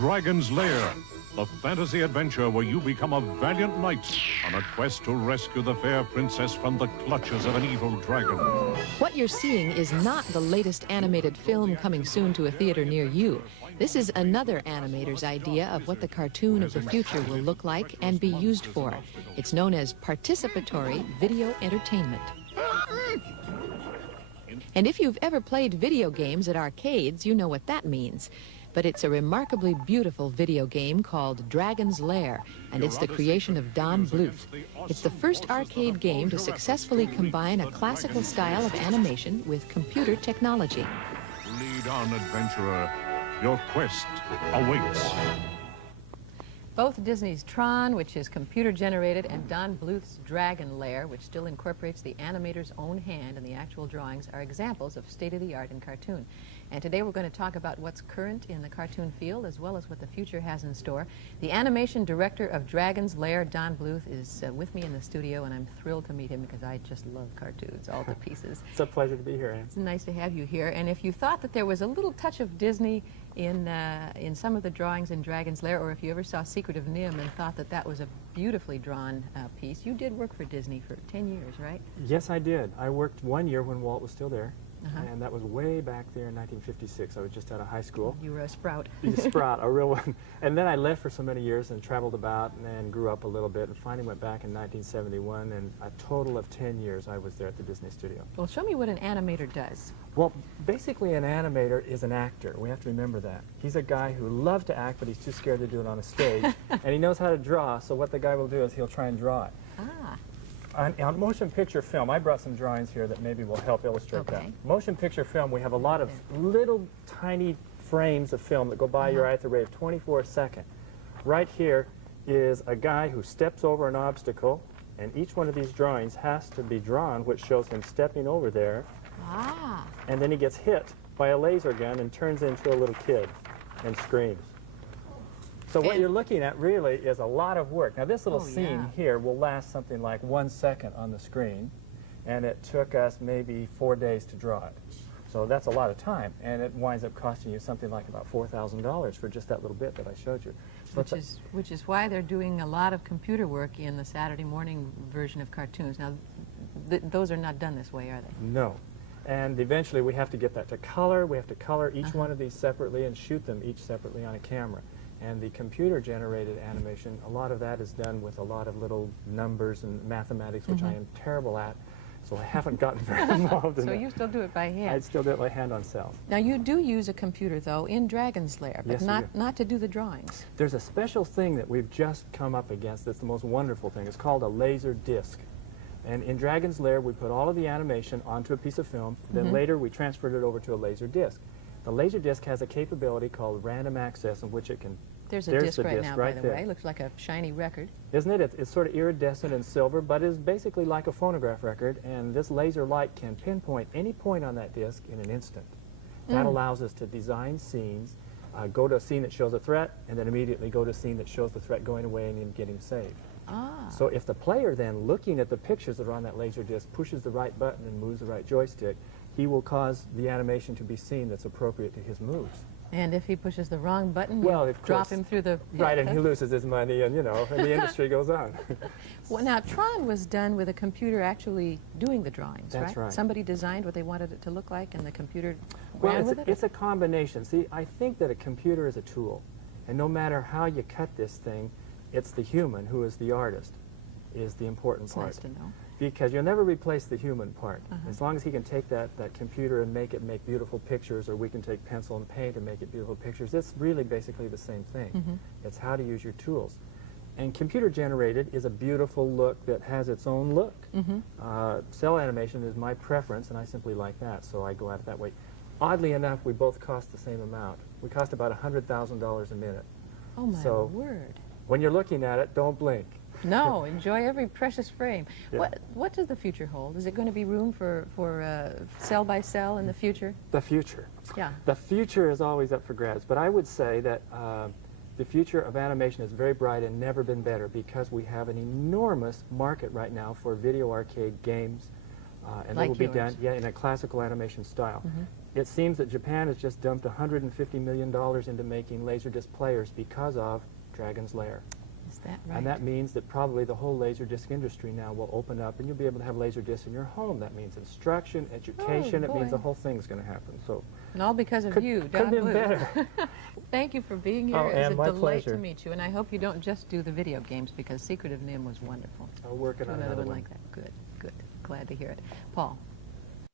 Dragon's Lair, the fantasy adventure where you become a valiant knight on a quest to rescue the fair princess from the clutches of an evil dragon. What you're seeing is not the latest animated film coming soon to a theater near you. This is another animator's idea of what the cartoon of the future will look like and be used for. It's known as participatory video entertainment. And if you've ever played video games at arcades, you know what that means. But it's a remarkably beautiful video game called Dragon's Lair, and it's the creation of Don Bluth. It's the first arcade game to successfully combine a classical style of animation with computer technology. Lead on, adventurer. Your quest awaits. Both Disney's Tron, which is computer-generated, and Don Bluth's Dragon Lair, which still incorporates the animator's own hand in the actual drawings, are examples of state-of-the-art in cartoon. And today we're going to talk about what's current in the cartoon field, as well as what the future has in store. The animation director of Dragon's Lair, Don Bluth, is with me in the studio, and I'm thrilled to meet him because I just love cartoons, all to pieces. It's a pleasure to be here, Anne. It's nice to have you here. And if you thought that there was a little touch of Disney in some of the drawings in Dragon's Lair, or if you ever saw Secret of Nim and thought that that was a beautifully drawn piece, you did work for Disney for 10 years, right? Yes, I did. I worked 1 year when Walt was still there, and that was way back there in 1956. I was just out of high school. You were a sprout. A sprout, a real one. And then I left for so many years and traveled about and grew up a little bit and finally went back in 1971, and a total of 10 years I was there at the Disney studio. Well, show me what an animator does. Well, basically an animator is an actor. We have to remember that. He's a guy who loves to act, but he's too scared to do it on a stage. And he knows how to draw, so what the guy will do is he'll try and draw it. Ah. On motion picture film, I brought some drawings here that maybe will help illustrate that. Motion picture film, we have a lot of little tiny frames of film that go by your eye at the rate of 24 a second. Right here is a guy who steps over an obstacle, and each one of these drawings has to be drawn, which shows him stepping over there. Ah. And then he gets hit by a laser gun and turns into a little kid and screams. So what you're looking at really is a lot of work. Now this little scene here will last something like 1 second on the screen, and it took us maybe 4 days to draw it. So that's a lot of time, and it winds up costing you something like about $4,000 for just that little bit that I showed you. So which is why they're doing a lot of computer work in the Saturday morning version of cartoons. Now, those are not done this way, are they? No. And eventually we have to get that to color. We have to color each one of these separately and shoot them each separately on a camera. And the computer-generated animation, a lot of that is done with a lot of little numbers and mathematics, which I am terrible at, so I haven't gotten very involved in So that. you still do it by hand? I still do it by hand on cells. Now you do use a computer, though, in Dragon's Lair, but Yes, not to do the drawings. There's a special thing that we've just come up against that's the most wonderful thing. It's called a laser disc. And in Dragon's Lair, we put all of the animation onto a piece of film, then later we transferred it over to a laser disc. The laser disc has a capability called random access in which it can... There's a disc right now, by the way. Looks like a shiny record. Isn't it? It's sort of iridescent and silver, but is basically like a phonograph record, and this laser light can pinpoint any point on that disc in an instant. That allows us to design scenes, go to a scene that shows a threat, and then immediately go to a scene that shows the threat going away and then getting saved. Ah. So if the player then, looking at the pictures that are on that laser disc, pushes the right button and moves the right joystick, he will cause the animation to be seen that's appropriate to his moves. And if he pushes the wrong button, well, you drop him through the... Right, and he loses his money, and, you know, and the industry goes on. Well, now, Tron was done with a computer actually doing the drawings, That's right. Somebody designed what they wanted it to look like, and the computer ran with it? It's a combination. See, I think that a computer is a tool, and no matter how you cut this thing, it's the human who is the artist, is the important part. Nice to know. Because you'll never replace the human part. As long as he can take that computer and make beautiful pictures, or we can take pencil and paint and make it beautiful pictures, it's really basically the same thing. It's how to use your tools. And computer-generated is a beautiful look that has its own look. Cell animation is my preference, and I simply like that, so I go at it that way. Oddly enough, we both cost the same amount. We cost about $100,000 a minute. Oh, my word. When you're looking at it, don't blink. No, enjoy every precious frame. Yeah. What does the future hold? Is it going to be room for cell by cell in the future? The future. Yeah. The future is always up for grabs, but I would say that the future of animation is very bright and never been better because we have an enormous market right now for video arcade games, And Like they will be yours. done in a classical animation style. It seems that Japan has just dumped $150 million into making Laserdisc players because of Dragon's Lair. Is that right? And that means that probably the whole Laserdisc industry now will open up and you'll be able to have Laserdisc in your home. That means instruction, education, it means boy. the whole thing's going to happen. So And all because of you, could Don have been Bluth. better. Thank you for being here. Oh, It's Ann, a my delight pleasure. to meet you. And I hope you don't just do the video games, because Secret of NIMH was wonderful. I'll work it Do on another another one one. like that. Good, good. Glad to hear it. Paul.